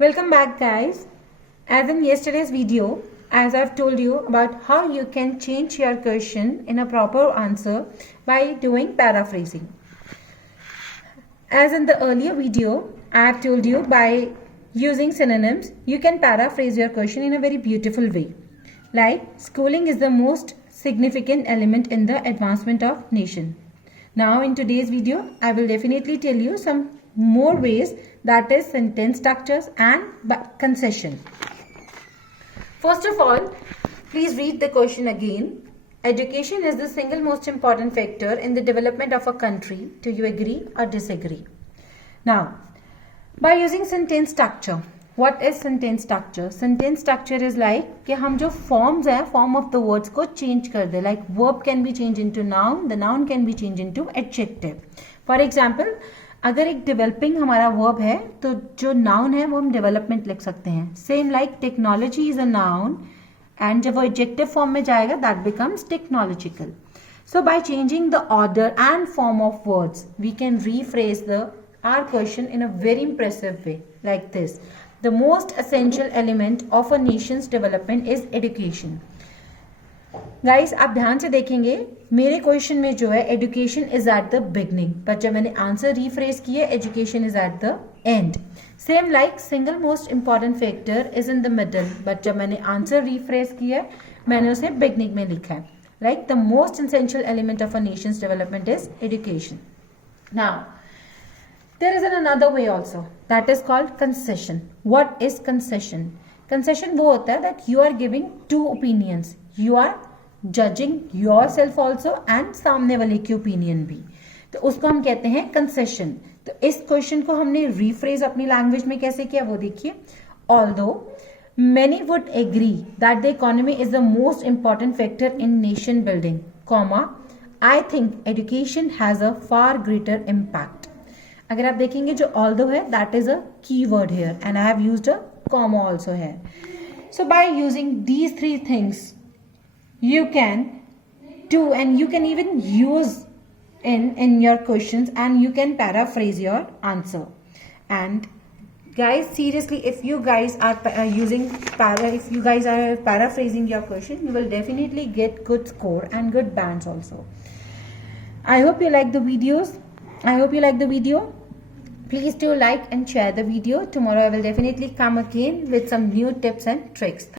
Welcome back, guys. As in yesterday's video, as I've told you about how you can change your question in a proper answer by doing paraphrasing. As in the earlier video, I have told you by using synonyms, you can paraphrase your question in a very beautiful way. Like, schooling is the most significant element in the advancement of nation. Now in today's video, I will definitely tell you some more ways, that is sentence structures and concession. First of all, please read the question again. Education is the single most important factor in the development of a country. Do you agree or disagree? Now, by using sentence structure, what is sentence structure? Sentence structure is like कि हम जो forms है, form of the words को change कर दे. Like verb can be changed into noun, the noun can be changed into adjective. For example, अगर एक developing हमारा verb है, तो जो noun है वो हम development लिख सकते हैं. Same like technology is a noun, and जब वो adjective form में जाएगा, that becomes technological. So by changing the order and form of words, we can rephrase our question in a very impressive way, like this. The most essential element of a nation's development is education. Guys, आप ध्यान से देखेंगे मेरे question में जो है education is at the beginning, पर जब मैंने आंसर रिफ्रेज किया education is at the end. Same like single most important factor is in the middle, but जब मैंने आंसर रिफ्रेज किया मैंने उसे बिगनिंग में लिखा है. Like the most essential element of a Nations development is education. Now there is another way also, that is called concession. What is concession? Concession वो होता है that you are giving two opinions. You are judging yourself also and सामने वाले की opinion भी, तो उसको हम कहते हैं concession. तो इस क्वेश्चन को हमने rephrase अपनी लैंग्वेज में कैसे किया वो देखिए. Although many would agree that the economy is the most important factor in nation building, comma, I think education has a far greater impact. अगर आप देखेंगे जो although है that is a keyword here and I have used a comma also here. So by using these three things you can do, and you can even use in your questions, and you can paraphrase your answer. And guys, seriously, if you guys are if you guys are paraphrasing your question, you will definitely get good score and good bands also. I hope you like the video. Please do like and share the video. Tomorrow I will definitely come again with some new tips and tricks.